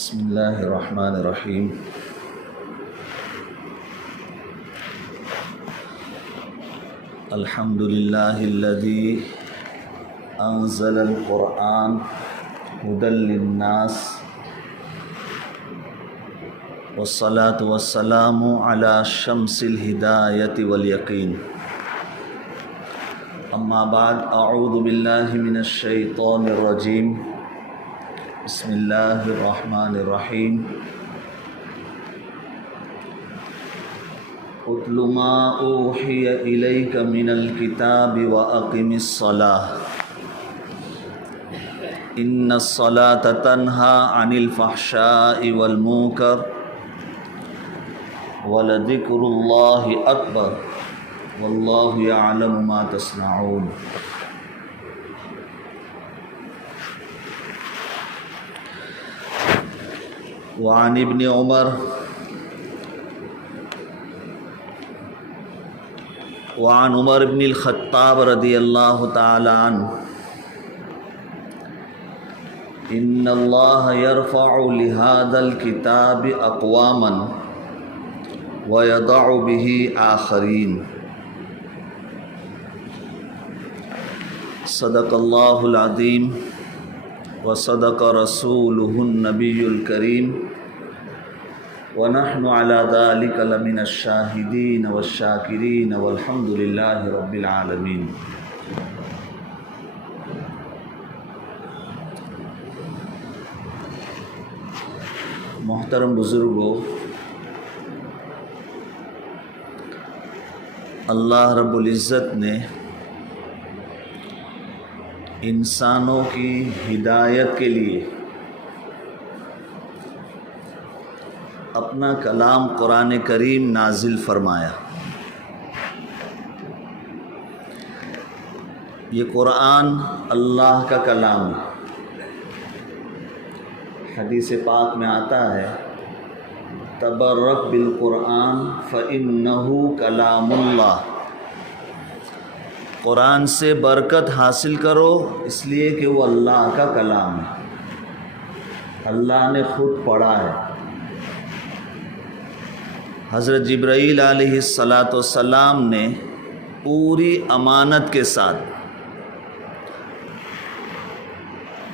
بسم اللہ الرحمن الرحیم۔ الحمد للہ الذی انزل القرآن ھدی للناس والصلاة والسلام علی شمس الہدایۃ والیقین۔ اما بعد، اعوذ باللہ من الشیطان الرجیم۔ بسم اللہ الرحمن الرحیم۔ اتل ما اوحی الیک من الکتاب واقم الصلاۃ ان الصلاۃ تنہی عن الفحشاء والمنکر ولذکر اللہ اکبر واللہ یعلم ما تصنعون۔ وعن ابن عمر وعن عمر بن الخطاب رضی اللہ تعالی عنہ ان اللہ یرفع لہذا الکتاب اقواما ویضع به آخرین۔ صدق اللہ العظیم وصدق رسولہ النبی الکریم ونحن علی ذلک لمن الشاہدین والشاکرین والحمد للہ رب العالمین۔ محترم بزرگوں، اللہ رب العزت نے انسانوں کی ہدایت کے لیے اپنا کلام قرآن کریم نازل فرمایا۔ یہ قرآن اللہ کا کلام ہے۔ حدیث پاک میں آتا ہے تبرک بالقرآن فإنہ کلام اللہ۔ قرآن سے برکت حاصل کرو اس لیے کہ وہ اللہ کا کلام ہے، اللہ نے خود پڑھا ہے۔ حضرت جبرائیل علیہ السلام نے پوری امانت کے ساتھ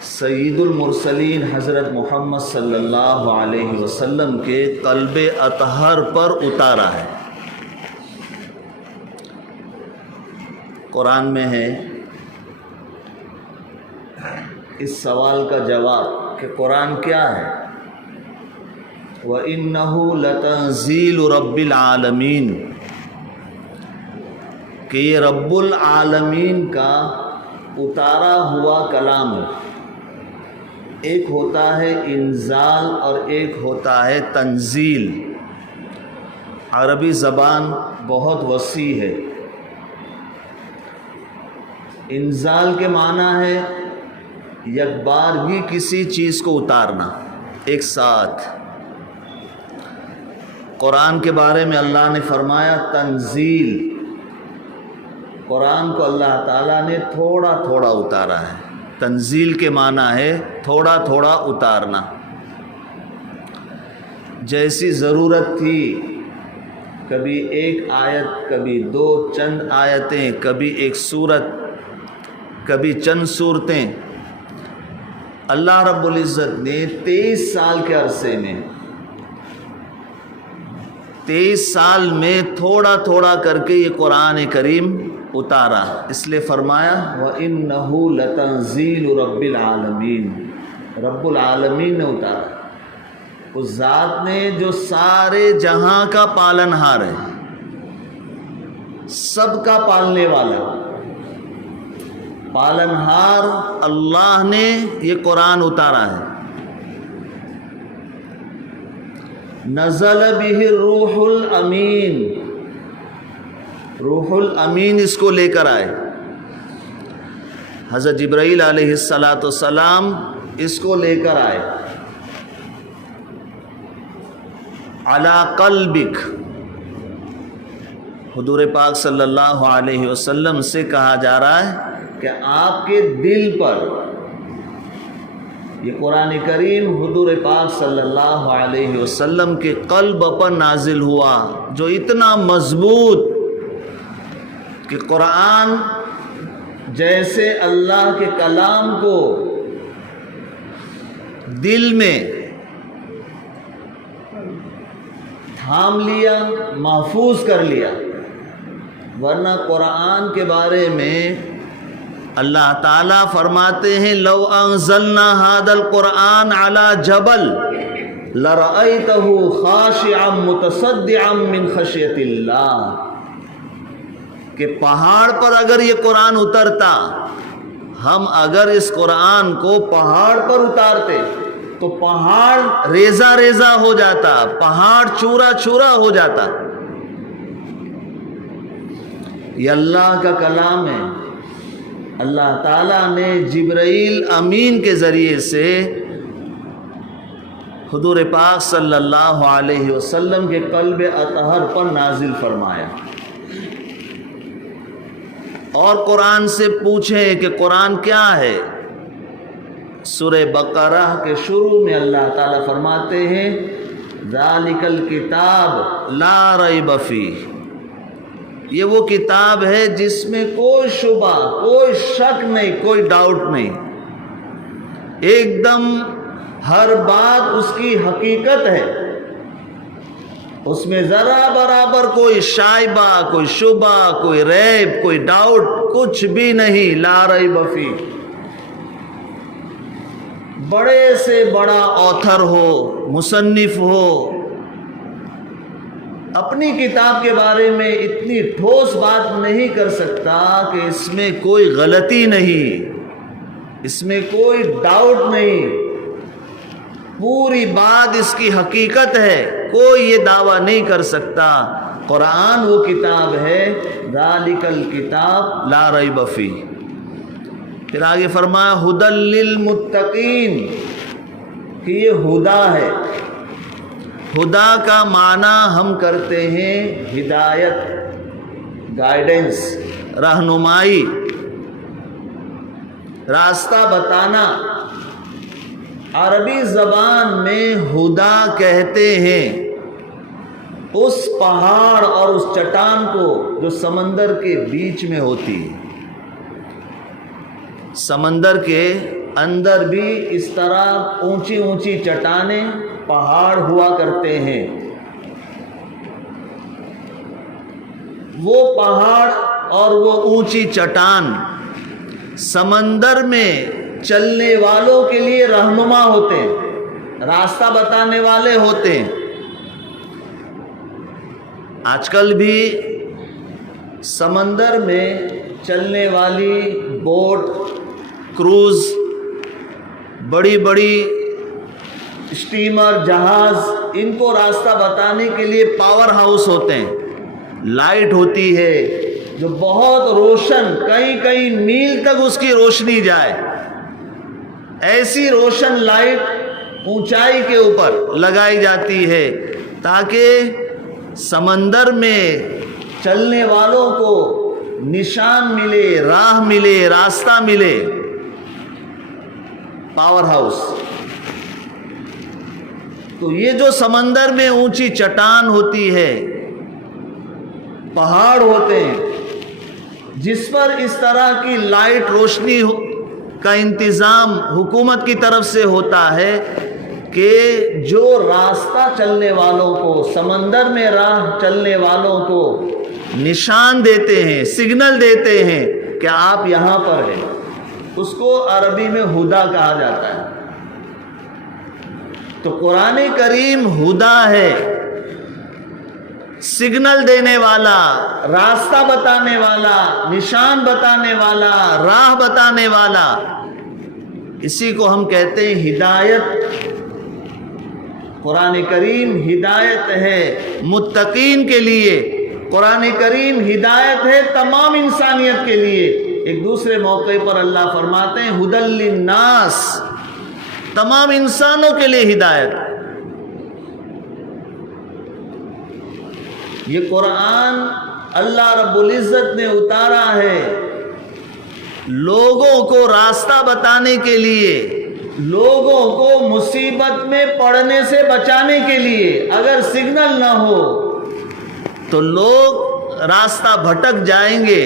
سید المرسلین حضرت محمد صلی اللہ علیہ وسلم کے قلب اطہر پر اتارا ہے۔ قرآن میں ہے اس سوال کا جواب کہ قرآن کیا ہے؟ وَإِنَّهُ لَتَنزِيلُ رَبِّ الْعَالَمِينَ، کہ یہ رب العالمین کا اتارا ہوا کلام ہے۔ ایک ہوتا ہے انزال اور ایک ہوتا ہے تنزیل۔ عربی زبان بہت وسیع ہے۔ انزال کے معنی ہے یک بارگی کسی چیز کو اتارنا ایک ساتھ۔ قرآن کے بارے میں اللہ نے فرمایا تنزیل، قرآن کو اللہ تعالیٰ نے تھوڑا تھوڑا اتارا ہے۔ تنزیل کے معنی ہے تھوڑا تھوڑا اتارنا۔ جیسی ضرورت تھی، کبھی ایک آیت، کبھی دو چند آیتیں، کبھی ایک سورت، کبھی چند سورتیں، اللہ رب العزت نے 23 سال کے عرصے میں 23 سال میں تھوڑا تھوڑا کر کے یہ قرآن کریم اتارا۔ اس لیے فرمایا وَإِنَّهُ لَتَنزِيلُ رَبِّ الْعَالَمِينَ، رب العالمین نے اتارا، اس ذات نے جو سارے جہاں کا پالنہار ہے، سب کا پالنے والا پالنہار اللہ نے یہ قرآن اتارا ہے۔ نزل بہ الروح الامین، روح الامین اس کو لے کر آئے۔ حضرت جبرائیل علیہ السلام اس کو لے کر آئے۔ علی قلبک، حضور پاک صلی اللہ علیہ وسلم سے کہا جا رہا ہے کہ آپ کے دل پر یہ قرآن کریم حضور پاک صلی اللہ علیہ وسلم کے قلب پر نازل ہوا، جو اتنا مضبوط کہ قرآن جیسے اللہ کے کلام کو دل میں تھام لیا، محفوظ کر لیا۔ ورنہ قرآن کے بارے میں اللہ تعالیٰ فرماتے ہیں لو انزلنا هذا القرآن على جبل لرأيته خاشعا متصدعا من خشية اللہ، کہ پہاڑ پر اگر یہ قرآن اترتا، ہم اگر اس قرآن کو پہاڑ پر اتارتے تو پہاڑ ریزہ ریزہ ہو جاتا، پہاڑ چورا چورا ہو جاتا۔ یہ اللہ کا کلام ہے۔ اللہ تعالیٰ نے جبرائیل امین کے ذریعے سے حضور پاک صلی اللہ علیہ وسلم کے قلب اطہر پر نازل فرمایا۔ اور قرآن سے پوچھیں کہ قرآن کیا ہے؟ سورہ بقرہ کے شروع میں اللہ تعالیٰ فرماتے ہیں ذالک الکتاب لا ریب فیہ، یہ وہ کتاب ہے جس میں کوئی شبہ، کوئی شک نہیں، کوئی ڈاؤٹ نہیں، ایک دم ہر بات اس کی حقیقت ہے، اس میں ذرا برابر کوئی شائبہ، کوئی شبہ، کوئی ریب، کوئی ڈاؤٹ کچھ بھی نہیں۔ لا ریب فیہ، بڑے سے بڑا آتھر ہو، مصنف ہو، اپنی کتاب کے بارے میں اتنی ٹھوس بات نہیں کر سکتا کہ اس میں کوئی غلطی نہیں، اس میں کوئی ڈاؤٹ نہیں، پوری بات اس کی حقیقت ہے، کوئی یہ دعویٰ نہیں کر سکتا۔ قرآن وہ کتاب ہے ذالک الکتاب لا ریب فیہ۔ پھر آگے فرمایا ھدی للمتقین، کہ یہ ہدا ہے۔ خدا کا معنی ہم کرتے ہیں ہدایت، گائیڈنس، رہنمائی، راستہ بتانا۔ عربی زبان میں ہدا کہتے ہیں اس پہاڑ اور اس چٹان کو جو سمندر کے بیچ میں ہوتی ہے۔ سمندر کے اندر بھی اس طرح اونچی اونچی چٹانیں، پہاڑ ہوا کرتے ہیں۔ وہ پہاڑ اور وہ اونچی چٹان سمندر میں چلنے والوں کے لیے رہنما ہوتے ہیں، راستہ بتانے والے ہوتے ہیں۔ آج کل بھی سمندر میں چلنے والی بوٹ، کروز، بڑی بڑی اسٹیمر، جہاز، ان کو راستہ بتانے کے لیے پاور ہاؤس ہوتے ہیں، لائٹ ہوتی ہے جو بہت روشن، کئی کئی میل تک اس کی روشنی جائے، ایسی روشن لائٹ اونچائی کے اوپر لگائی جاتی ہے تاکہ سمندر میں چلنے والوں کو نشان ملے، راہ ملے، راستہ ملے۔ Power house. تو یہ جو سمندر میں اونچی چٹان ہوتی ہے، پہاڑ ہوتے ہیں جس پر اس طرح کی لائٹ روشنی کا انتظام حکومت کی طرف سے ہوتا ہے کہ جو راستہ چلنے والوں کو، سمندر میں راہ چلنے والوں کو نشان دیتے ہیں، سگنل دیتے ہیں کہ آپ یہاں پر ہیں، اس کو عربی میں ہدا کہا جاتا ہے۔ تو قرآن کریم ہدا ہے، سگنل دینے والا، راستہ بتانے والا، نشان بتانے والا، راہ بتانے والا، اسی کو ہم کہتے ہیں ہدایت۔ قرآن کریم ہدایت ہے متقین کے لیے، قرآن کریم ہدایت ہے تمام انسانیت کے لیے۔ ایک دوسرے موقع پر اللہ فرماتے ہیں ھدی للناس، تمام انسانوں کے لیے ہدایت۔ یہ قرآن اللہ رب العزت نے اتارا ہے لوگوں کو راستہ بتانے کے لیے، لوگوں کو مصیبت میں پڑنے سے بچانے کے لیے اگر سگنل نہ ہو تو لوگ راستہ بھٹک جائیں گے،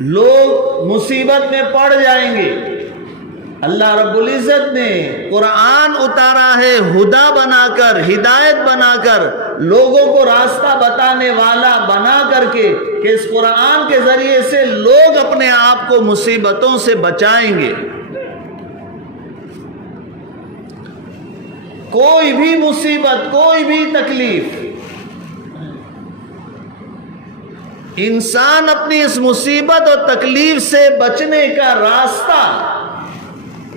لوگ مصیبت میں پڑ جائیں گے۔ اللہ رب العزت نے قرآن اتارا ہے ہدا بنا کر، ہدایت بنا کر، لوگوں کو راستہ بتانے والا بنا کر کے، کہ اس قرآن کے ذریعے سے لوگ اپنے آپ کو مصیبتوں سے بچائیں گے۔ کوئی بھی مصیبت، کوئی بھی تکلیف، انسان اپنی اس مصیبت اور تکلیف سے بچنے کا راستہ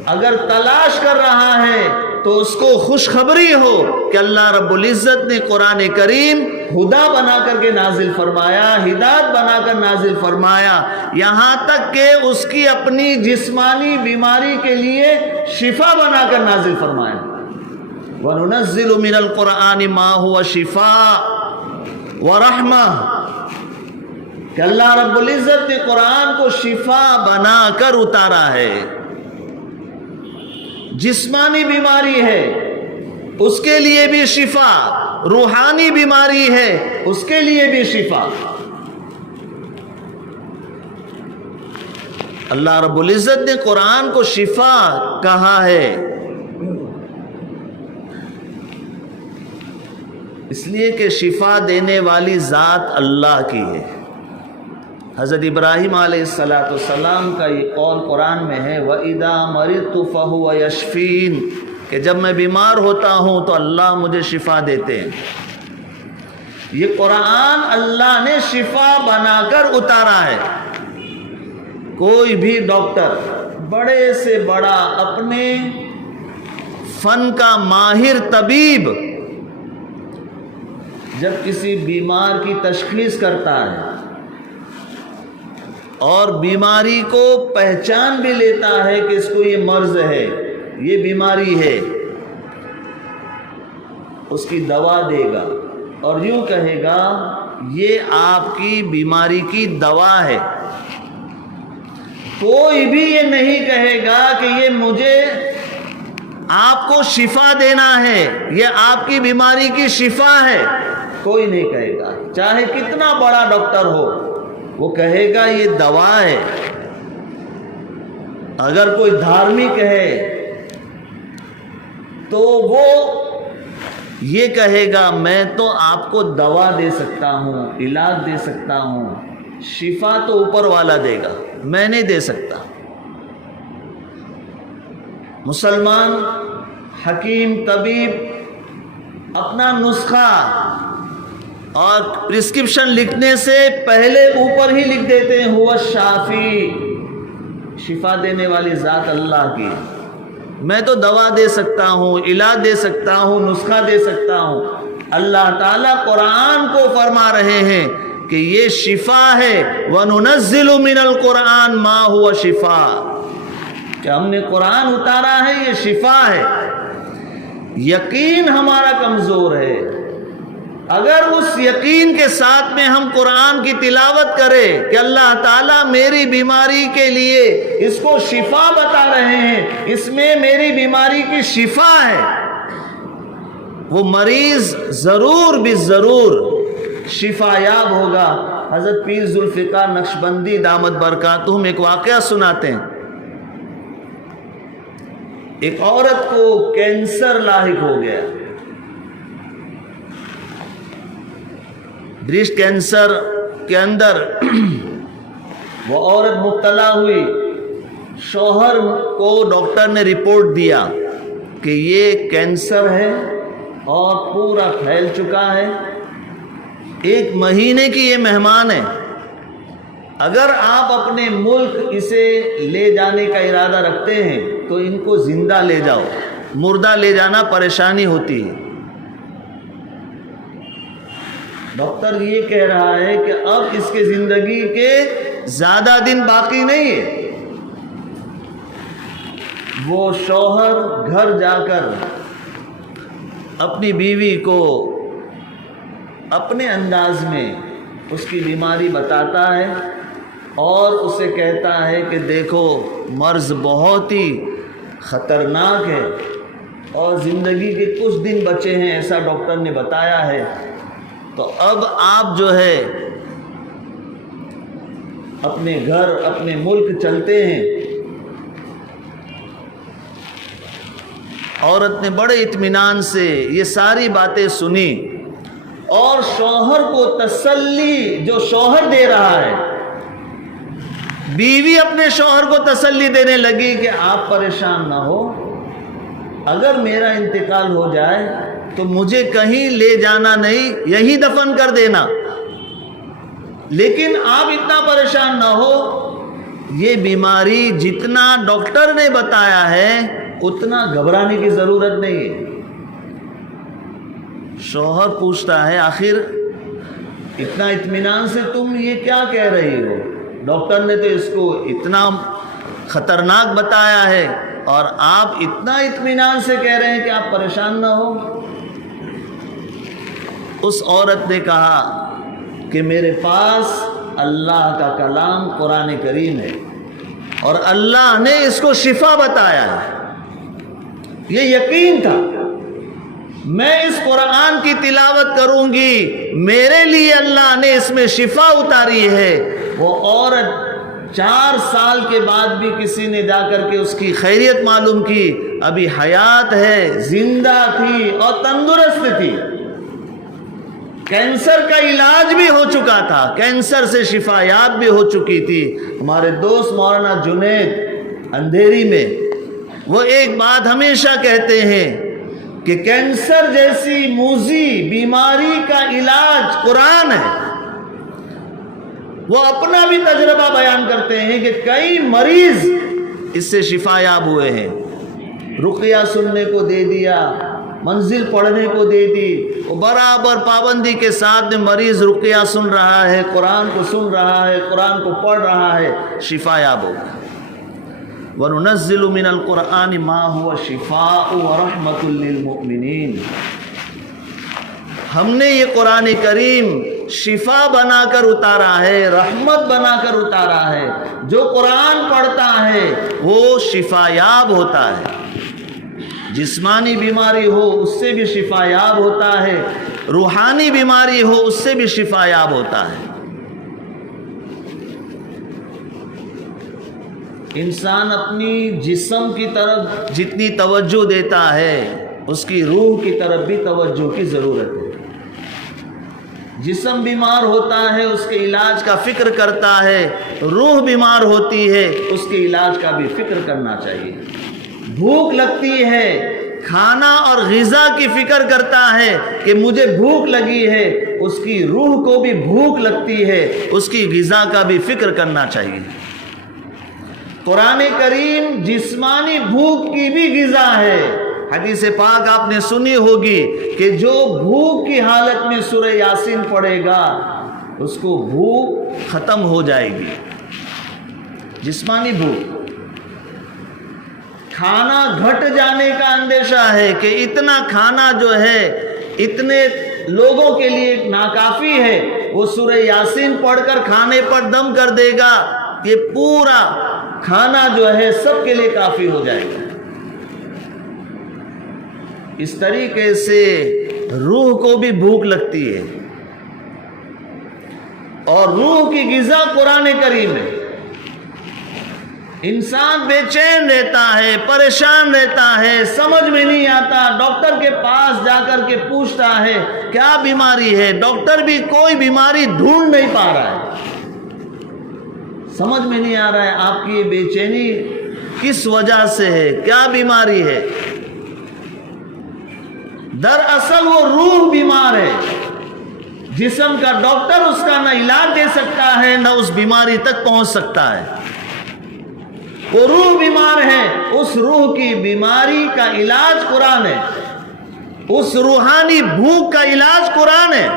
اگر تلاش کر رہا ہے تو اس کو خوشخبری ہو کہ اللہ رب العزت نے قرآن کریم ہدا بنا کر کے نازل فرمایا، ہدایت بنا کر نازل فرمایا، یہاں تک کہ اس کی اپنی جسمانی بیماری کے لیے شفا بنا کر نازل فرمایا۔ وَنُنَزِّلُ مِنَ الْقُرْآنِ مَا هُوَ شِفَاءٌ وَرَحْمَةٌ، کہ اللہ رب العزت نے قرآن کو شفا بنا کر اتارا ہے۔ جسمانی بیماری ہے اس کے لیے بھی شفا، روحانی بیماری ہے اس کے لیے بھی شفا۔ اللہ رب العزت نے قرآن کو شفا کہا ہے، اس لیے کہ شفا دینے والی ذات اللہ کی ہے۔ حضرت ابراہیم علیہ السلام کا یہ قول قرآن میں ہے، وَإِذَا مَرِضْتُ فَهُوَ يَشْفِينِ، کہ جب میں بیمار ہوتا ہوں تو اللہ مجھے شفا دیتے ہیں۔ یہ قرآن اللہ نے شفا بنا کر اتارا ہے۔ کوئی بھی ڈاکٹر، بڑے سے بڑا اپنے فن کا ماہر طبیب، جب کسی بیمار کی تشخیص کرتا ہے اور بیماری کو پہچان بھی لیتا ہے کہ اس کو یہ مرض ہے، یہ بیماری ہے، اس کی دوا دے گا اور یوں کہے گا یہ آپ کی بیماری کی دوا ہے۔ کوئی بھی یہ نہیں کہے گا کہ یہ مجھے آپ کو شفا دینا ہے، یہ آپ کی بیماری کی شفا ہے، کوئی نہیں کہے گا، چاہے کتنا بڑا ڈاکٹر ہو، وہ کہے گا یہ دوا ہے۔ اگر کوئی دھارمک ہے تو وہ یہ کہے گا میں تو آپ کو دوا دے سکتا ہوں، علاج دے سکتا ہوں، شفا تو اوپر والا دے گا، میں نہیں دے سکتا۔ مسلمان حکیم طبیب اپنا نسخہ اور پرسکرپشن لکھنے سے پہلے اوپر ہی لکھ دیتے ہیں ہوا شافی، شفا دینے والی ذات اللہ کی، میں تو دوا دے سکتا ہوں، علاج دے سکتا ہوں، نسخہ دے سکتا ہوں۔ اللہ تعالیٰ قرآن کو فرما رہے ہیں کہ یہ شفا ہے، وَنُنَزِّلُ مِنَ الْقُرْآنِ مَا هُوَ شِفَاءٌ، کہ ہم نے قرآن اتارا ہے یہ شفا ہے۔ یقین ہمارا کمزور ہے، اگر اس یقین کے ساتھ میں ہم قرآن کی تلاوت کریں کہ اللہ تعالیٰ میری بیماری کے لیے اس کو شفا بتا رہے ہیں، اس میں میری بیماری کی شفا ہے، وہ مریض ضرور بھی ضرور شفا یاب ہوگا۔ حضرت پیر ذوالفقار نقشبندی دامت برکاتہم ایک واقعہ سناتے ہیں۔ ایک عورت کو کینسر لاحق ہو گیا، بریسٹ کینسر کے اندر وہ عورت مبتلا ہوئی۔ شوہر کو ڈاکٹر نے رپورٹ دیا کہ یہ کینسر ہے اور پورا پھیل چکا ہے، 1 مہینے کی یہ مہمان ہے، اگر آپ اپنے ملک اسے لے جانے کا ارادہ رکھتے ہیں تو ان کو زندہ لے جاؤ، مردہ لے جانا پریشانی ہوتی ہے۔ ڈاکٹر یہ کہہ رہا ہے کہ اب اس کے زندگی کے زیادہ دن باقی نہیں ہے۔ وہ شوہر گھر جا کر اپنی بیوی کو اپنے انداز میں اس کی بیماری بتاتا ہے اور اسے کہتا ہے کہ دیکھو مرض بہت ہی خطرناک ہے اور زندگی کے کچھ دن بچے ہیں ایسا ڈاکٹر نے بتایا ہے. تو اب آپ جو ہے اپنے گھر اپنے ملک چلتے ہیں. عورت نے بڑے اطمینان سے یہ ساری باتیں سنی اور شوہر کو تسلی جو شوہر دے رہا ہے، بیوی اپنے شوہر کو تسلی دینے لگی کہ آپ پریشان نہ ہو، اگر میرا انتقال ہو جائے تو مجھے کہیں لے جانا نہیں، یہی دفن کر دینا، لیکن آپ اتنا پریشان نہ ہو، یہ بیماری جتنا ڈاکٹر نے بتایا ہے اتنا گھبرانے کی ضرورت نہیں ہے. شوہر پوچھتا ہے آخر اتنا اطمینان سے تم یہ کیا کہہ رہی ہو؟ ڈاکٹر نے تو اس کو اتنا خطرناک بتایا ہے اور آپ اتنا اطمینان سے کہہ رہے ہیں کہ آپ پریشان نہ ہو. اس عورت نے کہا کہ میرے پاس اللہ کا کلام قرآن کریم ہے اور اللہ نے اس کو شفا بتایا ہے. یہ یقین تھا میں اس قرآن کی تلاوت کروں گی، میرے لیے اللہ نے اس میں شفا اتاری ہے. وہ عورت 4 سال کے بعد بھی کسی نے جا کر کے اس کی خیریت معلوم کی، ابھی حیات ہے، زندہ تھی اور تندرست تھی. کینسر کا علاج بھی ہو چکا تھا، کینسر سے شفا یاب بھی ہو چکی تھی. ہمارے دوست مولانا جنید اندھیری میں وہ ایک بات ہمیشہ کہتے ہیں کہ کینسر جیسی موذی بیماری کا علاج قرآن ہے. وہ اپنا بھی تجربہ بیان کرتے ہیں کہ کئی مریض اس سے شفا یاب ہوئے ہیں. رقیہ سننے کو دے دیا، منزل پڑھنے کو دے دی، وہ برابر پابندی کے ساتھ میں مریض رقیہ سن رہا ہے، قرآن کو سن رہا ہے، قرآن کو پڑھ رہا ہے، شفا یاب ہوگا. وَنُنَزِّلُ مِنَ الْقُرْآنِ مَا هُوَ شِفَاءٌ وَرَحْمَةٌ لِّلْمُؤْمِنِينَ. ہم نے یہ قرآن کریم شفا بنا کر اتارا ہے، رحمت بنا کر اتارا ہے. جو قرآن پڑھتا ہے وہ شفا یاب ہوتا ہے. جسمانی بیماری ہو اس سے بھی شفا یاب ہوتا ہے، روحانی بیماری ہو اس سے بھی شفا یاب ہوتا ہے. انسان اپنی جسم کی طرف جتنی توجہ دیتا ہے اس کی روح کی طرف بھی توجہ کی ضرورت ہے. جسم بیمار ہوتا ہے اس کے علاج کا فکر کرتا ہے، روح بیمار ہوتی ہے اس کے علاج کا بھی فکر کرنا چاہیے. بھوک لگتی ہے، کھانا اور غذا کی فکر کرتا ہے کہ مجھے بھوک لگی ہے، اس کی روح کو بھی بھوک لگتی ہے، اس کی غذا کا بھی فکر کرنا چاہیے. قرآن کریم جسمانی بھوک کی بھی غذا ہے. حدیث پاک آپ نے سنی ہوگی کہ جو بھوک کی حالت میں سورہ یاسین پڑھے گا اس کو بھوک ختم ہو جائے گی. جسمانی بھوک، کھانا گھٹ جانے کا اندیشہ ہے کہ اتنا کھانا جو ہے اتنے لوگوں کے لیے ناکافی ہے، وہ سورہ یاسین پڑھ کر کھانے پر دم کر دے گا، یہ پورا کھانا جو ہے سب کے لیے کافی ہو جائے گا. اس طریقے سے روح کو بھی بھوک لگتی ہے اور روح کی غذا قرآن کریم ہے. انسان بے چین رہتا ہے، پریشان رہتا ہے، سمجھ میں نہیں آتا، ڈاکٹر کے پاس جا کر کے پوچھتا ہے کیا بیماری ہے، ڈاکٹر بھی کوئی بیماری ڈھونڈ نہیں پا رہا ہے. سمجھ میں نہیں آ رہا ہے آپ کی یہ بے چینی کس وجہ سے ہے، کیا بیماری ہے. دراصل وہ روح بیمار ہے. جسم کا ڈاکٹر اس کا نہ علاج دے سکتا ہے نہ اس بیماری تک پہنچ سکتا ہے. وہ روح بیمار ہے، اس روح کی بیماری کا علاج قرآن ہے، اس روحانی بھوک کا علاج قرآن ہے.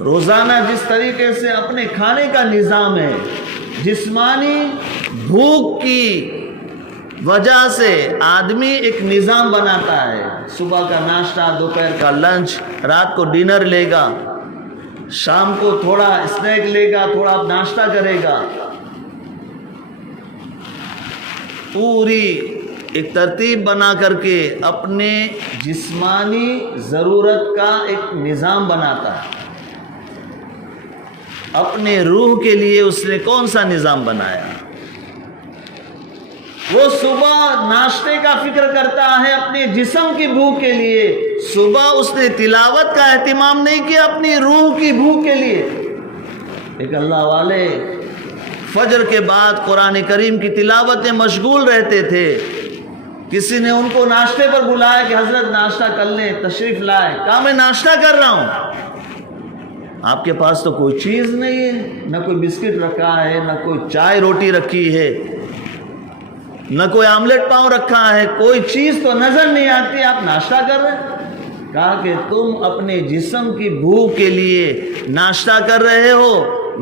روزانہ جس طریقے سے اپنے کھانے کا نظام ہے، جسمانی بھوک کی وجہ سے آدمی ایک نظام بناتا ہے. صبح کا ناشتہ، دوپہر کا لنچ، رات کو ڈنر لے گا، شام کو تھوڑا اسنیک لے گا، تھوڑا ناشتہ کرے گا. پوری ایک ترتیب بنا کر کے اپنے جسمانی ضرورت کا ایک نظام بناتا ہے. اپنے روح کے لیے اس نے کون سا نظام بنایا؟ وہ صبح ناشتے کا فکر کرتا ہے اپنے جسم کی بھوک کے لیے. صبح اس نے تلاوت کا اہتمام نہیں کیا اپنی روح کی بھوک کے لیے. ایک اللہ والے فجر کے بعد قرآن کریم کی تلاوت میں مشغول رہتے تھے. کسی نے ان کو ناشتے پر بلایا کہ حضرت ناشتہ کر لیں، تشریف لائے. کہا میں ناشتہ کر رہا ہوں. آپ کے پاس تو کوئی چیز نہیں ہے، نہ کوئی بسکٹ رکھا ہے، نہ کوئی چائے روٹی رکھی ہے، نہ کوئی آملیٹ پاؤ رکھا ہے، کوئی چیز تو نظر نہیں آتی، آپ ناشتہ کر رہے ہیں. کہا کہ تم اپنے جسم کی بھوک کے لیے ناشتہ کر رہے ہو،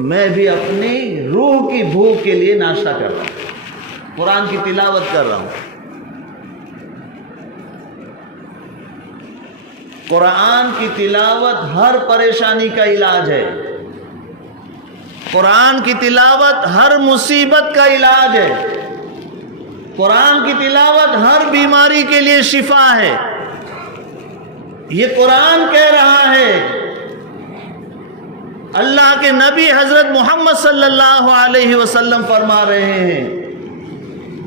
میں بھی اپنی روح کی بھوک کے لیے ناشتہ کر رہا ہوں، قرآن کی تلاوت کر رہا ہوں. قرآن کی تلاوت ہر پریشانی کا علاج ہے. قرآن کی تلاوت ہر مصیبت کا علاج ہے. قرآن کی تلاوت ہر بیماری کے لیے شفا ہے. یہ قرآن کہہ رہا ہے. اللہ کے نبی حضرت محمد صلی اللہ علیہ وسلم فرما رہے ہیں،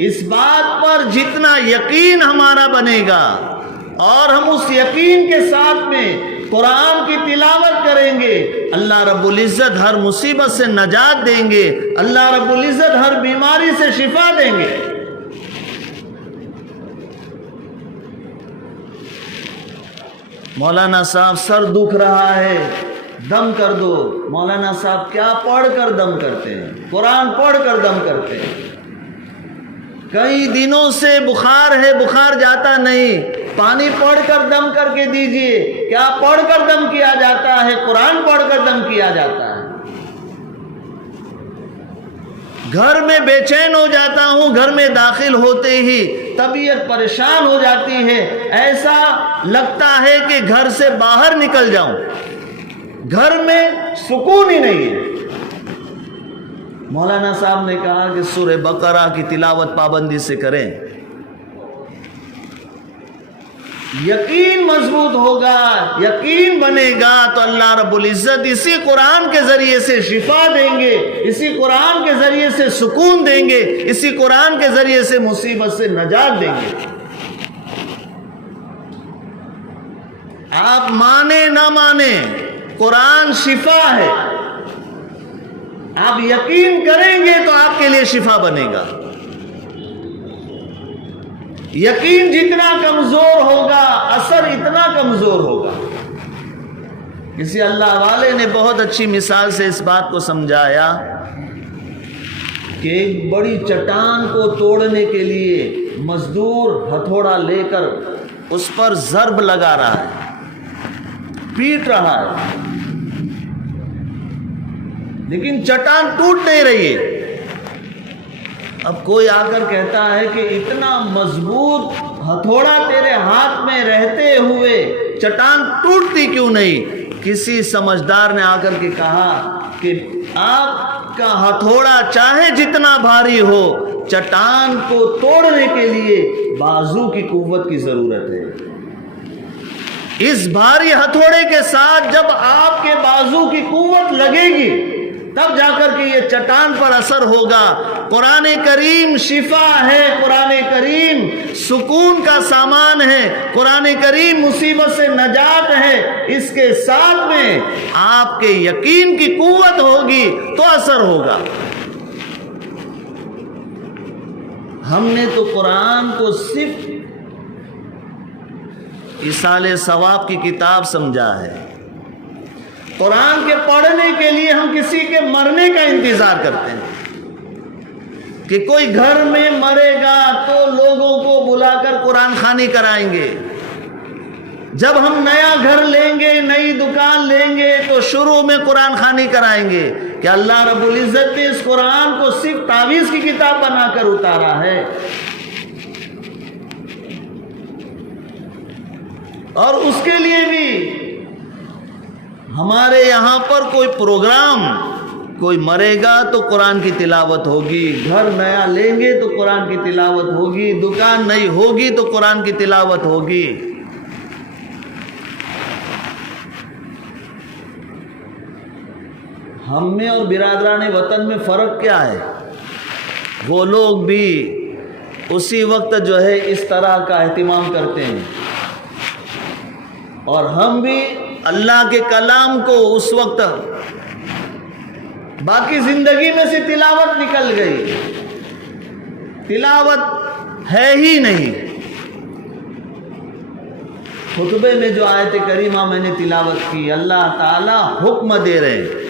اس بات پر جتنا یقین ہمارا بنے گا اور ہم اس یقین کے ساتھ میں قرآن کی تلاوت کریں گے، اللہ رب العزت ہر مصیبت سے نجات دیں گے، اللہ رب العزت ہر بیماری سے شفا دیں گے. مولانا صاحب سر دکھ رہا ہے، دم کر دو. مولانا صاحب کیا پڑھ کر دم کرتے ہیں؟ قرآن پڑھ کر دم کرتے ہیں. کئی دنوں سے بخار ہے، بخار جاتا نہیں، پانی پڑھ کر دم کر کے دیجئے. کیا پڑھ کر دم کیا جاتا ہے؟ قرآن پڑھ کر دم کیا جاتا ہے. گھر میں بے چین ہو جاتا ہوں، گھر میں داخل ہوتے ہی طبیعت پریشان ہو جاتی ہے، ایسا لگتا ہے کہ گھر سے باہر نکل جاؤں، گھر میں سکون ہی نہیں ہے. مولانا صاحب نے کہا کہ سورہ بقرہ کی تلاوت پابندی سے کریں، یقین مضبوط ہوگا، یقین بنے گا تو اللہ رب العزت اسی قرآن کے ذریعے سے شفا دیں گے، اسی قرآن کے ذریعے سے سکون دیں گے، اسی قرآن کے ذریعے سے مصیبت سے نجات دیں گے. آپ مانے نہ مانے، قرآن شفا ہے. آپ یقین کریں گے تو آپ کے لیے شفا بنے گا. یقین جتنا کمزور ہوگا اثر اتنا کمزور ہوگا. کسی اللہ والے نے بہت اچھی مثال سے اس بات کو سمجھایا کہ ایک بڑی چٹان کو توڑنے کے لیے مزدور ہتھوڑا لے کر اس پر ضرب لگا رہا ہے، پیٹ رہا ہے، لیکن چٹان ٹوٹ نہیں رہی ہے. اب کوئی آ کر کہتا ہے کہ اتنا مضبوط ہتھوڑا تیرے ہاتھ میں رہتے ہوئے چٹان ٹوٹتی کیوں نہیں؟ کسی سمجھدار نے آ کر کے کہا کہ آپ کا ہتھوڑا چاہے جتنا بھاری ہو، چٹان کو توڑنے کے لیے بازو کی قوت کی ضرورت ہے. اس بھاری ہتھوڑے کے ساتھ جب آپ کے بازو کی قوت لگے گی تب جا کر کے یہ چٹان پر اثر ہوگا. قرآن کریم شفا ہے، قرآن کریم سکون کا سامان ہے، قرآن کریم مصیبت سے نجات ہے. اس کے ساتھ میں آپ کے یقین کی قوت ہوگی تو اثر ہوگا. ہم نے تو قرآن کو صرف ایصال ثواب کی کتاب سمجھا ہے. قرآن کے پڑھنے کے لیے ہم کسی کے مرنے کا انتظار کرتے ہیں کہ کوئی گھر میں مرے گا تو لوگوں کو بلا کر قرآن خوانی کرائیں گے. جب ہم نیا گھر لیں گے، نئی دکان لیں گے تو شروع میں قرآن خوانی کرائیں گے. کہ اللہ رب العزت نے اس قرآن کو صرف تعویذ کی کتاب بنا کر اتارا ہے. اور اس کے لیے بھی ہمارے یہاں پر کوئی پروگرام کوئی مرے گا تو قرآن کی تلاوت ہوگی، گھر نیا لیں گے تو قرآن کی تلاوت ہوگی، دکان نئی ہوگی تو قرآن کی تلاوت ہوگی۔ ہم میں اور برادران وطن میں فرق کیا ہے؟ وہ لوگ بھی اسی وقت جو ہے اس طرح کا اہتمام کرتے ہیں، اور ہم بھی اللہ کے کلام کو اس وقت، باقی زندگی میں سے تلاوت نکل گئی، تلاوت ہے ہی نہیں۔ خطبے میں جو آیت کریمہ میں نے تلاوت کی، اللہ تعالیٰ حکم دے رہے ہیں،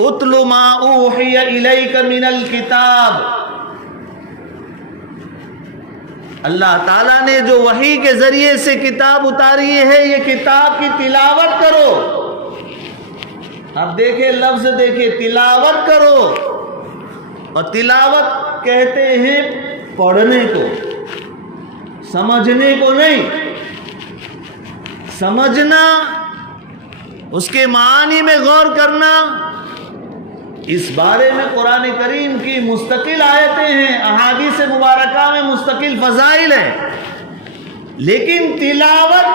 اتل ما اوحی الیک من الکتاب۔ اللہ تعالیٰ نے جو وحی کے ذریعے سے کتاب اتاری ہے، یہ کتاب کی تلاوت کرو۔ اب دیکھیں لفظ، دیکھیں تلاوت کرو، اور تلاوت کہتے ہیں پڑھنے کو، سمجھنے کو نہیں۔ سمجھنا، اس کے معانی میں غور کرنا، اس بارے میں قرآن کریم کی مستقل آیتیں ہیں، احادیث مبارکہ میں مستقل فضائل ہیں، لیکن تلاوت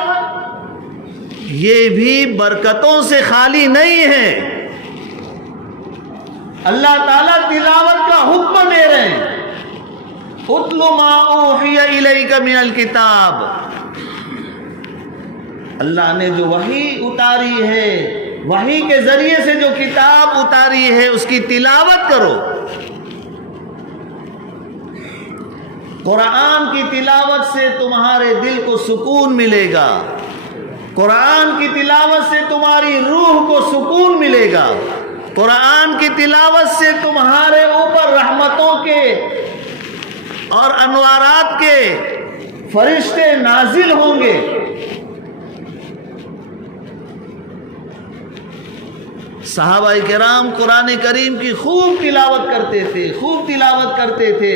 یہ بھی برکتوں سے خالی نہیں ہے۔ اللہ تعالیٰ تلاوت کا حکم دے رہے ہیں، اتل ما اوحی الیک من الکتاب۔ اللہ نے جو وحی اتاری ہے، وحی کے ذریعے سے جو کتاب اتاری ہے، اس کی تلاوت کرو۔ قرآن کی تلاوت سے تمہارے دل کو سکون ملے گا، قرآن کی تلاوت سے تمہاری روح کو سکون ملے گا، قرآن کی تلاوت سے تمہارے اوپر رحمتوں کے اور انوارات کے فرشتے نازل ہوں گے۔ صحابہ کرام قرآن کریم کی خوب تلاوت کرتے تھے، خوب تلاوت کرتے تھے۔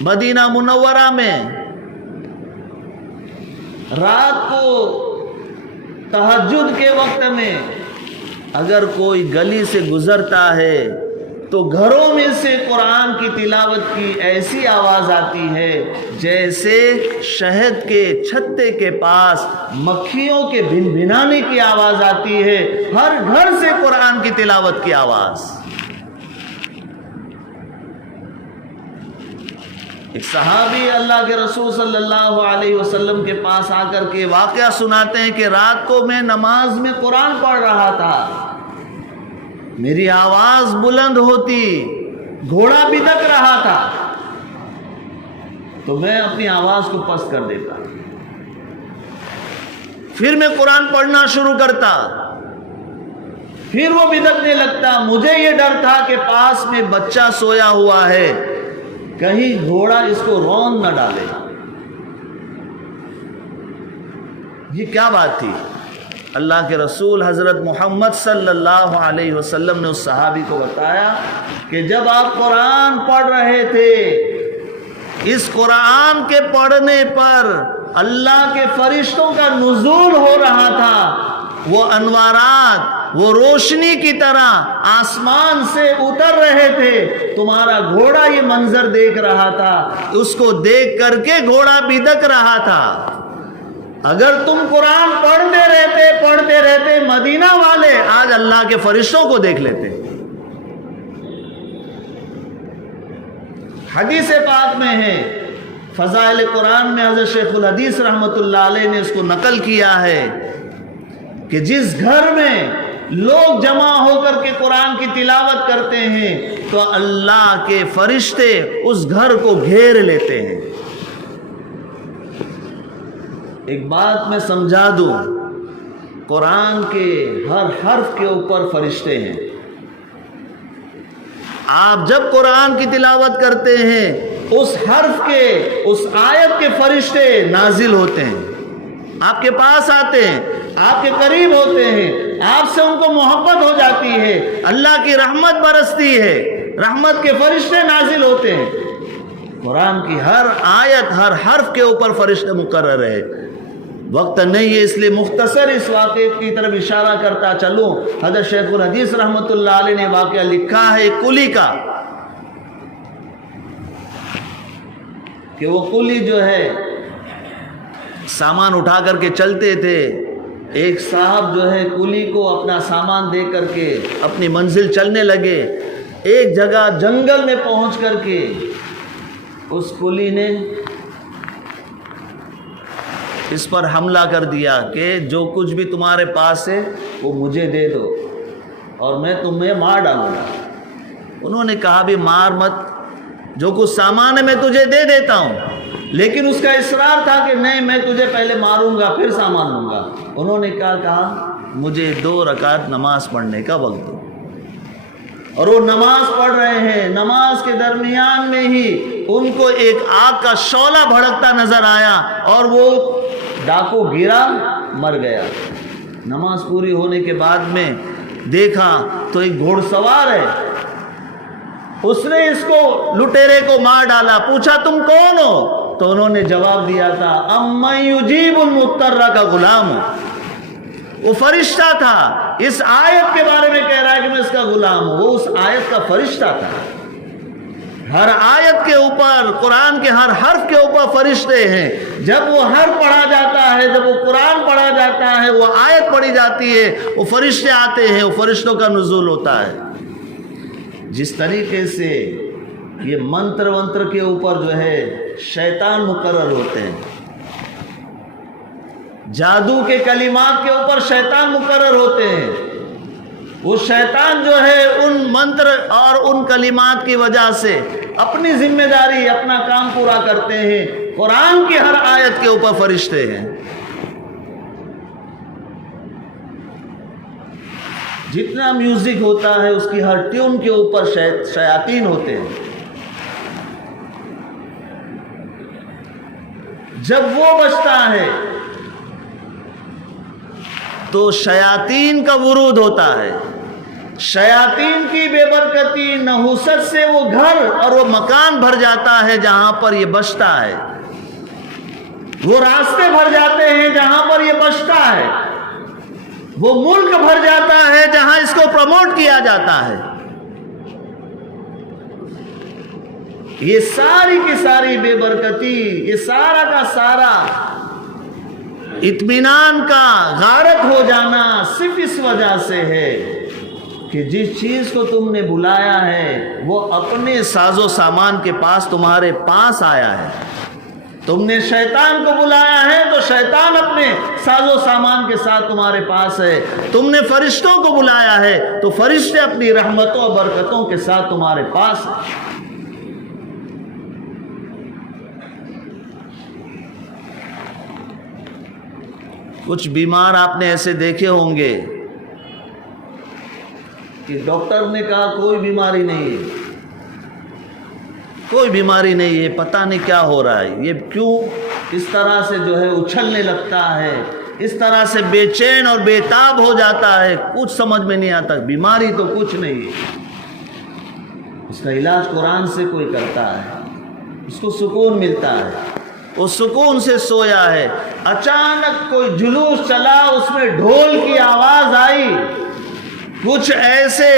مدینہ منورہ میں رات کو تہجد کے وقت میں اگر کوئی گلی سے گزرتا ہے تو گھروں میں سے قرآن کی تلاوت کی ایسی آواز آتی ہے جیسے شہد کے چھتے کے پاس مکھیوں کے بھنبھنانے کی آواز آتی ہے، ہر گھر سے قرآن کی تلاوت کی آواز۔ ایک صحابی اللہ کے رسول صلی اللہ علیہ وسلم کے پاس آ کر کے واقعہ سناتے ہیں کہ رات کو میں نماز میں قرآن پڑھ رہا تھا، میری آواز بلند ہوتی، گھوڑا بھدک رہا تھا، تو میں اپنی آواز کو پست کر دیتا، پھر میں قرآن پڑھنا شروع کرتا، پھر وہ بھدکنے لگتا۔ مجھے یہ ڈر تھا کہ پاس میں بچہ سویا ہوا ہے، کہیں گھوڑا اس کو رون نہ ڈالے۔ یہ کیا بات تھی؟ اللہ کے رسول حضرت محمد صلی اللہ علیہ وسلم نے اس صحابی کو بتایا کہ جب آپ قرآن پڑھ رہے تھے، اس قرآن کے پڑھنے پر اللہ کے فرشتوں کا نزول ہو رہا تھا، وہ انوارات، وہ روشنی کی طرح آسمان سے اتر رہے تھے، تمہارا گھوڑا یہ منظر دیکھ رہا تھا، اس کو دیکھ کر کے گھوڑا بھدک رہا تھا۔ اگر تم قرآن پڑھتے رہتے مدینہ والے آج اللہ کے فرشتوں کو دیکھ لیتے۔ حدیث پاک میں ہے، فضائل قرآن میں حضرت شیخ الحدیث رحمۃ اللہ علیہ نے اس کو نقل کیا ہے کہ جس گھر میں لوگ جمع ہو کر کے قرآن کی تلاوت کرتے ہیں تو اللہ کے فرشتے اس گھر کو گھیر لیتے ہیں۔ ایک بات میں سمجھا دوں، قرآن کے ہر حرف کے اوپر فرشتے ہیں۔ آپ جب قرآن کی تلاوت کرتے ہیں، اس حرف کے، اس آیت کے فرشتے نازل ہوتے ہیں، آپ کے پاس آتے ہیں، آپ کے قریب ہوتے ہیں، آپ سے ان کو محبت ہو جاتی ہے، اللہ کی رحمت برستی ہے، رحمت کے فرشتے نازل ہوتے ہیں۔ قرآن کی ہر آیت، ہر حرف کے اوپر فرشتے مقرر ہے۔ وقت نہیں ہے اس لیے مختصر اس واقعے کی طرف اشارہ کرتا چلوں۔ حضرت شیخ الحدیث رحمۃ اللہ علیہ نے واقعہ لکھا ہے کلی کا، کہ وہ کلی جو ہے سامان اٹھا کر کے چلتے تھے، ایک صاحب جو ہے کلی کو اپنا سامان دے کر کے اپنی منزل چلنے لگے، ایک جگہ جنگل میں پہنچ کر کے اس کلی نے اس پر حملہ کر دیا کہ جو کچھ بھی تمہارے پاس ہے وہ مجھے دے دو اور میں تمہیں مار ڈالوں گا۔ انہوں نے کہا بھی مار مت، جو کچھ سامان ہے میں تجھے دے دیتا ہوں، لیکن اس کا اصرار تھا کہ نہیں میں تجھے پہلے ماروں گا پھر سامان لوں گا۔ انہوں نے کہا مجھے 2 رکعت نماز پڑھنے کا وقت دو، اور وہ نماز پڑھ رہے ہیں، نماز کے درمیان میں ہی ان کو ایک آگ کا شعلہ بھڑکتا نظر آیا اور وہ ڈاکو گرا، مر گیا۔ نماز پوری ہونے کے بعد میں دیکھا تو ایک گھوڑ سوار ہے، اس نے اس کو لٹیرے کو مار ڈالا۔ پوچھا تم کون ہو؟ تو انہوں نے جواب دیا تھا امن یجیب المضطر کا غلام ہوں۔ وہ فرشتہ تھا، اس آیت کے بارے میں کہہ رہا ہے کہ میں اس کا غلام ہوں، وہ اس آیت کا فرشتہ تھا۔ ہر آیت کے اوپر، قرآن کے ہر حرف کے اوپر فرشتے ہیں۔ جب وہ حرف پڑھا جاتا ہے، جب وہ قرآن پڑھا جاتا ہے، وہ آیت پڑھی جاتی ہے، وہ فرشتے آتے ہیں، وہ فرشتوں کا نزول ہوتا ہے۔ جس طریقے سے یہ منتر ونتر کے اوپر جو ہے شیطان مقرر ہوتے ہیں، جادو کے کلمات کے اوپر شیطان مقرر ہوتے ہیں، وہ شیطان جو ہے ان منتر اور ان کلمات کی وجہ سے اپنی ذمہ داری، اپنا کام پورا کرتے ہیں۔ قرآن کی ہر آیت کے اوپر فرشتے ہیں۔ جتنا میوزک ہوتا ہے اس کی ہر ٹیون کے اوپر شیاطین ہوتے ہیں۔ جب وہ بجتا ہے تو شیاطین کا ورود ہوتا ہے، شیاطین کی بے برکتی نحوست سے وہ گھر اور وہ مکان بھر جاتا ہے جہاں پر یہ بجتا ہے، وہ راستے بھر جاتے ہیں جہاں پر یہ بجتا ہے، وہ ملک بھر جاتا ہے جہاں اس کو پروموٹ کیا جاتا ہے۔ یہ ساری کی ساری بے برکتی، یہ سارا کا سارا اطمینان کا غارت ہو جانا صرف اس وجہ سے ہے کہ جس چیز کو تم نے بلایا ہے وہ اپنے ساز و سامان کے پاس تمہارے پاس آیا ہے۔ تم نے شیطان کو بلایا ہے تو شیطان اپنے ساز و سامان کے ساتھ تمہارے پاس ہے۔ تم نے فرشتوں کو بلایا ہے تو فرشتے اپنی رحمتوں اور برکتوں کے ساتھ تمہارے پاس ہیں۔ کچھ بیمار آپ نے ایسے دیکھے ہوں گے کہ ڈاکٹر نے کہا کوئی بیماری نہیں ہے، کوئی بیماری نہیں ہے، پتہ نہیں کیا ہو رہا ہے، یہ کیوں اس طرح سے جو ہے اچھلنے لگتا ہے، اس طرح سے بے چین اور بے تاب ہو جاتا ہے، کچھ سمجھ میں نہیں آتا۔ بیماری تو کچھ نہیں ہے، اس کا علاج قرآن سے کوئی کرتا ہے، اس کو سکون ملتا ہے، وہ سکون سے سویا ہے۔ اچانک کوئی جلوس چلا، اس میں ڈھول کی آواز آئی، کچھ ایسے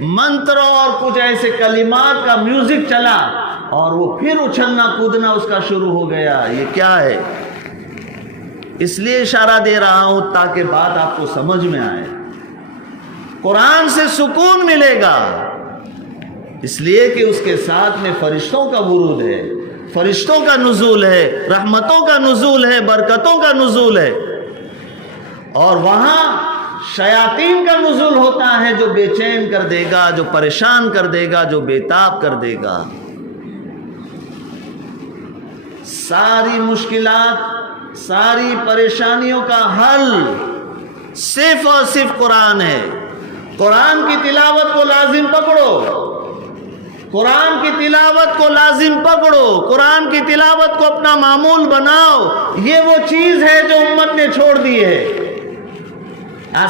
منتروں اور کچھ ایسے کلمات کا میوزک چلا اور وہ پھر اچھلنا کودنا اس کا شروع ہو گیا۔ یہ کیا ہے؟ اس لیے اشارہ دے رہا ہوں تاکہ بات آپ کو سمجھ میں آئے۔ قرآن سے سکون ملے گا اس لیے کہ اس کے ساتھ میں فرشتوں کا ورود ہے، فرشتوں کا نزول ہے، رحمتوں کا نزول ہے، برکتوں کا نزول ہے، اور وہاں شیاطین کا نزول ہوتا ہے جو بے چین کر دے گا، جو پریشان کر دے گا، جو بے تاب کر دے گا۔ ساری مشکلات، ساری پریشانیوں کا حل صرف اور صرف قرآن ہے۔ قرآن کی تلاوت کو لازم پکڑو، قرآن کی تلاوت کو لازم پکڑو، قرآن کی تلاوت کو اپنا معمول بناؤ۔ یہ وہ چیز ہے جو امت نے چھوڑ دی ہے۔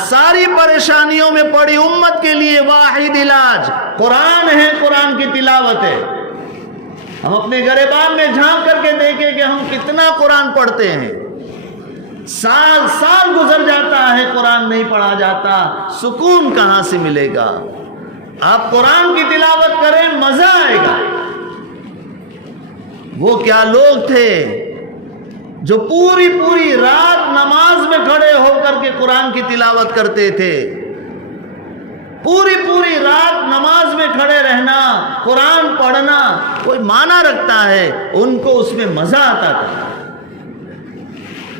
ساری پریشانیوں میں پڑی امت کے لیے واحد علاج قرآن ہے، قرآن کی تلاوت ہے۔ ہم اپنے گریبان میں جھانک کر کے دیکھیں کہ ہم کتنا قرآن پڑھتے ہیں، سال سال گزر جاتا ہے قرآن نہیں پڑھا جاتا، سکون کہاں سے ملے گا؟ آپ قرآن کی تلاوت کریں مزہ آئے گا۔ وہ کیا لوگ تھے جو پوری پوری رات نماز میں کھڑے ہو کر کے قرآن کی تلاوت کرتے تھے، پوری پوری رات نماز میں کھڑے رہنا، قرآن پڑھنا کوئی معنی رکھتا ہے، ان کو اس میں مزہ آتا تھا۔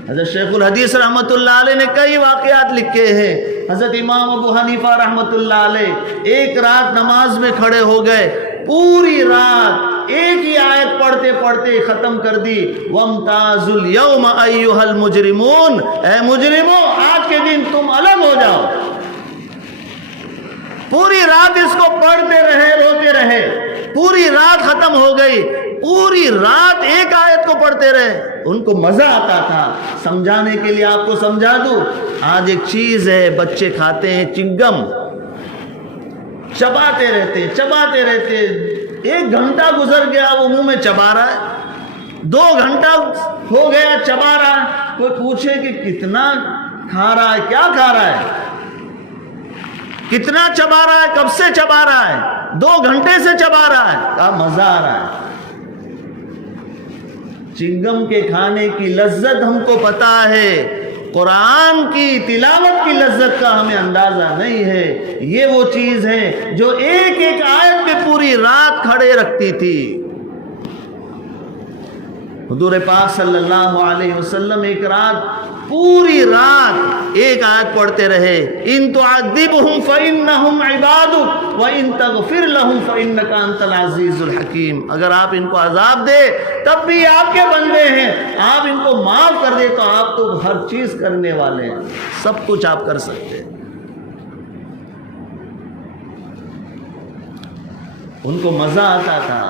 حضرت شیخ الحدیث رحمۃ اللہ علیہ نے کئی واقعات لکھے ہیں۔ حضرت امام ابو حنیفہ رحمۃ اللہ علیہ ایک رات نماز میں کھڑے ہو گئے، پوری رات ایک ہی آیت پڑھتے پڑھتے ختم کر دی، وَامْتَازُوا الْيَوْمَ أَيُّهَا الْمُجْرِمُونَ، اے مجرموں آج کے دن تم الگ ہو جاؤ۔ پوری رات اس کو پڑھتے رہے، روتے رہے، پوری رات ختم ہو گئی، پوری رات ایک آیت کو پڑھتے رہے، ان کو مزہ آتا تھا۔ سمجھانے کے لیے آپ کو سمجھا دوں، آج ایک چیز ہے بچے کھاتے ہیں چنگم، چباتے رہتے، 1 گھنٹہ گزر گیا وہ منہ میں چبا رہا ہے، 2 گھنٹہ ہو گیا چبا رہا ہے، کوئی پوچھے کہ کتنا کھا رہا ہے، کیا کھا رہا ہے، کتنا چبا رہا ہے، کب سے چبا رہا ہے، 2 گھنٹے سے چبا رہا ہے، کہا مزہ آ رہا ہے۔ چنگم کے کھانے کی لذت ہم کو پتا ہے، قرآن کی تلاوت کی لذت کا ہمیں اندازہ نہیں ہے۔ یہ وہ چیز ہے جو ایک ایک آیت پہ پوری رات کھڑے رکھتی تھی۔ حضور پاک صلی اللہ علیہ وسلم ایک رات پوری رات ایک آیت پڑھتے رہے، ان تعذبهم فانهم عبادك وان تغفر لهم فانك انت العزیز الحکیم، اگر آپ ان کو عذاب دے تب بھی آپ کے بندے ہیں، آپ ان کو معاف کر دے تو آپ تو ہر چیز کرنے والے ہیں، سب کچھ آپ کر سکتے ہیں۔ ان کو مزہ آتا تھا،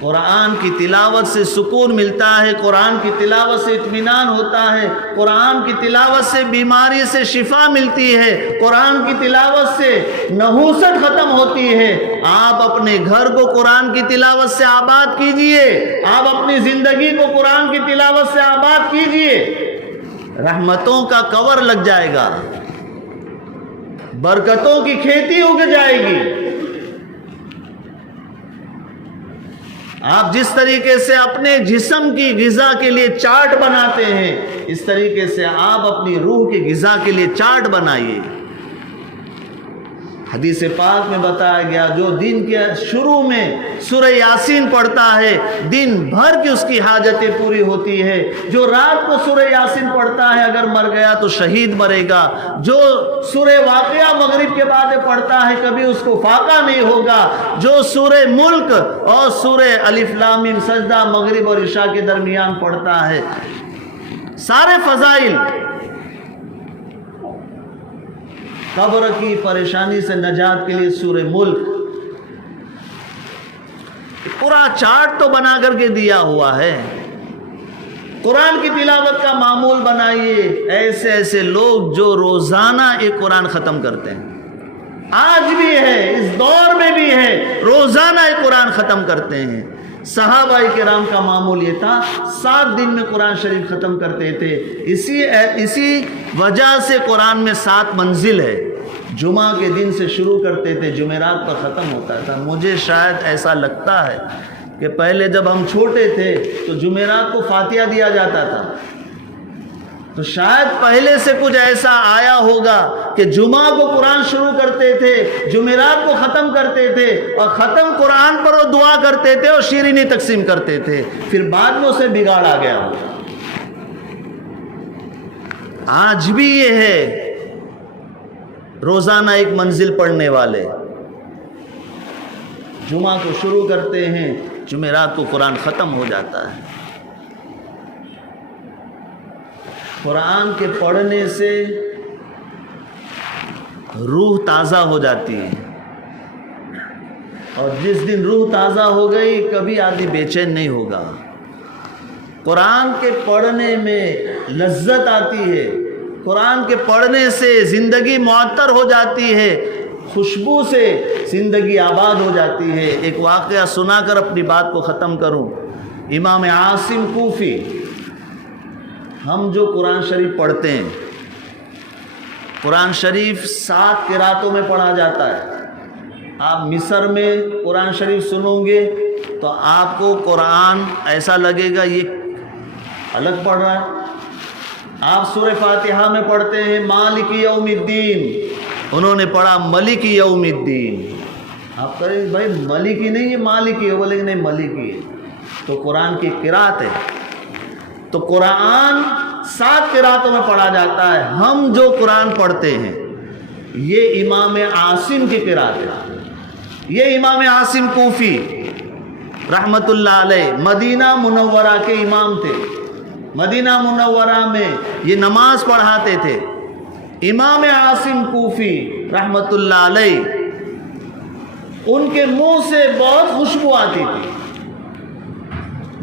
قرآن کی تلاوت سے سکون ملتا ہے، قرآن کی تلاوت سے اطمینان ہوتا ہے، قرآن کی تلاوت سے بیماری سے شفا ملتی ہے، قرآن کی تلاوت سے نحوست ختم ہوتی ہے۔ آپ اپنے گھر کو قرآن کی تلاوت سے آباد کیجئے، آپ اپنی زندگی کو قرآن کی تلاوت سے آباد کیجئے، رحمتوں کا کور لگ جائے گا، برکتوں کی کھیتی اگ جائے گی۔ آپ جس طریقے سے اپنے جسم کی غذا کے لیے چارٹ بناتے ہیں، اس طریقے سے آپ اپنی روح کی غذا کے لیے چارٹ بنائیے۔ حدیث پاک میں بتایا گیا جو دن کے شروع میں سورہ یاسین پڑھتا ہے دن بھر کی اس کی حاجتیں پوری ہوتی ہے، جو رات کو سورہ یاسین پڑھتا ہے اگر مر گیا تو شہید مرے گا، جو سورہ واقعہ مغرب کے بعد پڑھتا ہے کبھی اس کو فاقہ نہیں ہوگا، جو سورہ ملک اور سورہ الف لام میم سجدہ مغرب اور عشاء کے درمیان پڑھتا ہے، سارے فضائل، قبر کی پریشانی سے نجات کے لیے سورہ ملک، پورا چارٹ تو بنا کر کے دیا ہوا ہے۔ قرآن کی تلاوت کا معمول بنائیے، ایسے ایسے لوگ جو روزانہ ایک قرآن ختم کرتے ہیں، آج بھی ہے، اس دور میں بھی ہے، روزانہ ایک قرآن ختم کرتے ہیں۔ صحابہ کرام کا معمول یہ تھا، 7 دن میں قرآن شریف ختم کرتے تھے۔ اسی وجہ سے قرآن میں 7 منزل ہے، جمعہ کے دن سے شروع کرتے تھے، جمعرات پر ختم ہوتا تھا۔ مجھے شاید ایسا لگتا ہے کہ پہلے جب ہم چھوٹے تھے تو جمعرات کو فاتحہ دیا جاتا تھا، تو شاید پہلے سے کچھ ایسا آیا ہوگا کہ جمعہ کو قرآن شروع کرتے تھے، جمعرات کو ختم کرتے تھے، اور ختم قرآن پر وہ دعا کرتے تھے اور شیرینی تقسیم کرتے تھے، پھر بعد میں اسے بگاڑ آ گیا۔ آج بھی یہ ہے، روزانہ ایک منزل پڑھنے والے جمعہ کو شروع کرتے ہیں، جمعرات کو قرآن ختم ہو جاتا ہے۔ قرآن کے پڑھنے سے روح تازہ ہو جاتی ہے، اور جس دن روح تازہ ہو گئی کبھی آدمی بے چین نہیں ہوگا۔ قرآن کے پڑھنے میں لذت آتی ہے، قرآن کے پڑھنے سے زندگی معطر ہو جاتی ہے، خوشبو سے زندگی آباد ہو جاتی ہے۔ ایک واقعہ سنا کر اپنی بات کو ختم کروں۔ امام عاصم کوفی ہم جو قرآن شریف پڑھتے ہیں، قرآن شریف 7 قراتوں میں پڑھا جاتا ہے۔ آپ مصر میں قرآن شریف سنو گے تو آپ کو قرآن ایسا لگے گا یہ الگ پڑھ رہا ہے۔ آپ سورہ فاتحہ میں پڑھتے ہیں مالک یوم الدین، انہوں نے پڑھا ملک یوم الدین۔ آپ کہیں بھائی ملک ہی نہیں، یہ مالک ہی ہے، بولے نہیں ملک ہی ہے، تو قرآن کی قرات ہے۔ تو قرآن 7 قراتوں میں پڑھا جاتا ہے۔ ہم جو قرآن پڑھتے ہیں یہ امام عاصم کی قرات ہے۔ یہ امام عاصم کوفی رحمت اللہ علیہ مدینہ منورہ کے امام تھے۔ مدینہ منورہ میں یہ نماز پڑھاتے تھے۔ امام عاصم کوفی رحمت اللہ علیہ، ان کے منہ سے بہت خوشبو آتی تھی۔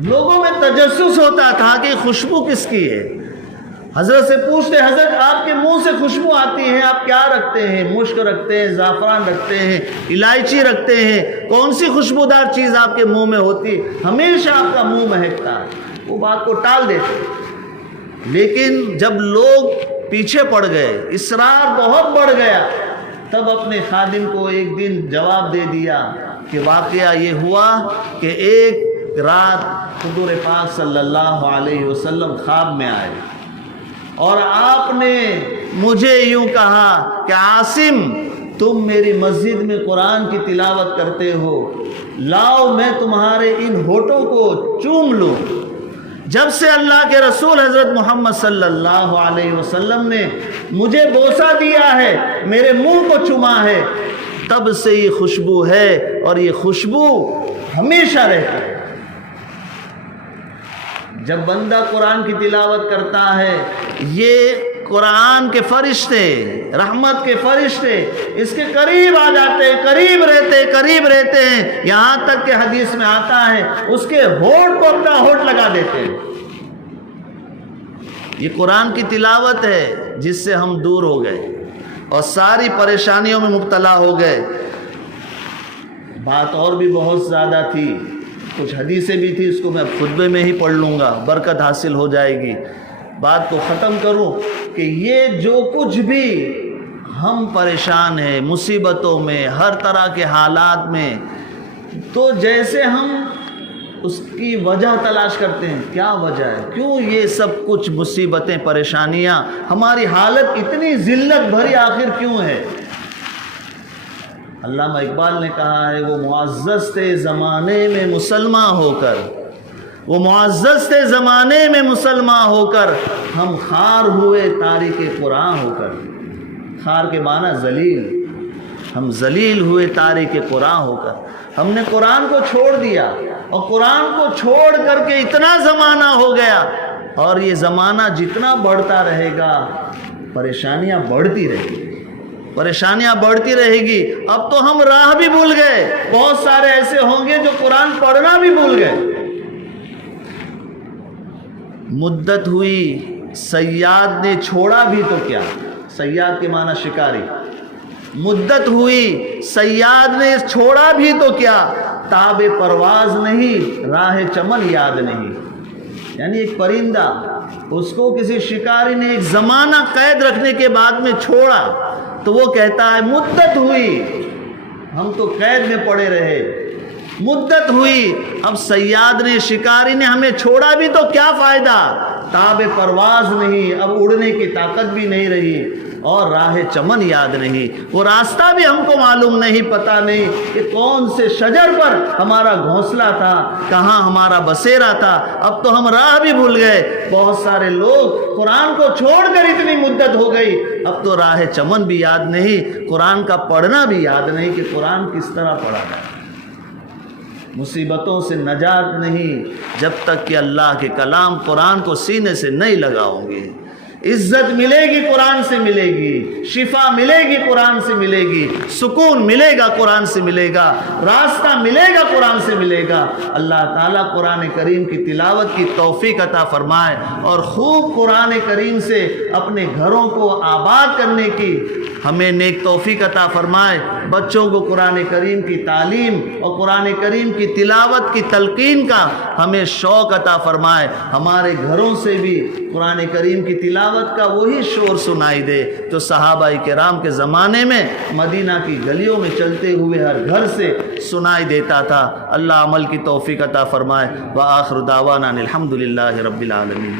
لوگوں میں تجسس ہوتا تھا کہ خوشبو کس کی ہے۔ حضرت سے پوچھتے، حضرت آپ کے منہ سے خوشبو آتی ہے، آپ کیا رکھتے ہیں؟ مشک رکھتے ہیں، زعفران رکھتے ہیں، الائچی رکھتے ہیں، کون سی خوشبودار چیز آپ کے منہ میں ہوتی؟ ہمیشہ آپ کا منہ مہکتا ہے۔ وہ بات کو ٹال دیتے۔ لیکن جب لوگ پیچھے پڑ گئے، اصرار بہت بڑھ گیا، تب اپنے خادم کو ایک دن جواب دے دیا کہ واقعہ یہ ہوا کہ ایک رات حضور پاک صلی اللہ علیہ وسلم خواب میں آئے اور آپ نے مجھے یوں کہا کہ عاصم تم میری مسجد میں قرآن کی تلاوت کرتے ہو، لاؤ میں تمہارے ان ہونٹوں کو چوم لوں۔ جب سے اللہ کے رسول حضرت محمد صلی اللہ علیہ وسلم نے مجھے بوسہ دیا ہے، میرے منہ کو چوما ہے، تب سے یہ خوشبو ہے اور یہ خوشبو ہمیشہ رہتی ہے۔ جب بندہ قرآن کی تلاوت کرتا ہے، یہ قرآن کے فرشتے، رحمت کے فرشتے اس کے قریب آ جاتے ہیں، قریب رہتے ہیں، یہاں تک کہ حدیث میں آتا ہے اس کے ہونٹ کو اپنا ہونٹ لگا دیتے ہیں۔ یہ قرآن کی تلاوت ہے جس سے ہم دور ہو گئے اور ساری پریشانیوں میں مبتلا ہو گئے۔ بات اور بھی بہت زیادہ تھی، کچھ حدیثیں بھی تھی، اس کو میں اب خطبے میں ہی پڑھ لوں گا، برکت حاصل ہو جائے گی۔ بات کو ختم کروں کہ یہ جو کچھ بھی ہم پریشان ہیں مصیبتوں میں، ہر طرح کے حالات میں، تو جیسے ہم اس کی وجہ تلاش کرتے ہیں، کیا وجہ ہے، کیوں یہ سب کچھ مصیبتیں پریشانیاں، ہماری حالت اتنی ذلت بھری آخر کیوں ہے؟ علامہ اقبال نے کہا ہے وہ معزز تھے زمانے میں مسلمان ہو کر، وہ معزز تھے زمانے میں مسلمان ہو کر، ہم خار ہوئے تارک قرآن ہو کر۔ خار کے معنی ذلیل، ہم ذلیل ہوئے تارک قرآن ہو کر۔ ہم نے قرآن کو چھوڑ دیا اور قرآن کو چھوڑ کر کے اتنا زمانہ ہو گیا، اور یہ زمانہ جتنا بڑھتا رہے گا پریشانیاں بڑھتی رہے گی، پریشانیاں بڑھتی رہے گی۔ اب تو ہم راہ بھی بھول گئے، بہت سارے ایسے ہوں گے جو قرآن پڑھنا بھی بھول گئے۔ مدت ہوئی، صیاد نے چھوڑا بھی تو کیا، صیاد کے معنی شکاری، مدت ہوئی صیاد نے چھوڑا بھی تو کیا، تاب پرواز نہیں راہ چمن یاد نہیں۔ یعنی ایک پرندہ، اس کو کسی شکاری نے ایک زمانہ قید رکھنے کے بعد میں چھوڑا تو وہ کہتا ہے مدت ہوئی، ہم تو قید میں پڑے رہے، مدت ہوئی، اب صیاد نے، شکاری نے ہمیں چھوڑا بھی تو کیا فائدہ، تاب پرواز نہیں، اب اڑنے کی طاقت بھی نہیں رہی اور راہ چمن یاد نہیں، وہ راستہ بھی ہم کو معلوم نہیں، پتہ نہیں کہ کون سے شجر پر ہمارا گھونسلہ تھا، کہاں ہمارا بسیرا تھا، اب تو ہم راہ بھی بھول گئے۔ بہت سارے لوگ قرآن کو چھوڑ کر اتنی مدت ہو گئی، اب تو راہ چمن بھی یاد نہیں، قرآن کا پڑھنا بھی یاد نہیں کہ قرآن کس طرح پڑھا جائے۔ مصیبتوں سے نجات نہیں جب تک کہ اللہ کے کلام قرآن کو سینے سے نہیں لگاؤ گے۔ عزت ملے گی قرآن سے ملے گی، شفا ملے گی قرآن سے ملے گی، سکون ملے گا قرآن سے ملے گا، راستہ ملے گا قرآن سے ملے گا۔ اللہ تعالیٰ قرآن کریم کی تلاوت کی توفیق عطا فرمائے اور خوب قرآن کریم سے اپنے گھروں کو آباد کرنے کی ہمیں نیک توفیق عطا فرمائے، بچوں کو قرآن کریم کی تعلیم اور قرآن کریم کی تلاوت کی تلقین کا ہمیں شوق عطا فرمائے، ہمارے گھروں سے بھی قرآن کریم کی تلاوت کا وہی شور سنائی دے جو صحابہ کرام کے زمانے میں مدینہ کی گلیوں میں چلتے ہوئے ہر گھر سے سنائی دیتا تھا۔ اللہ عمل کی توفیق عطا فرمائے۔ وآخر دعوانا الحمدللہ رب العالمین۔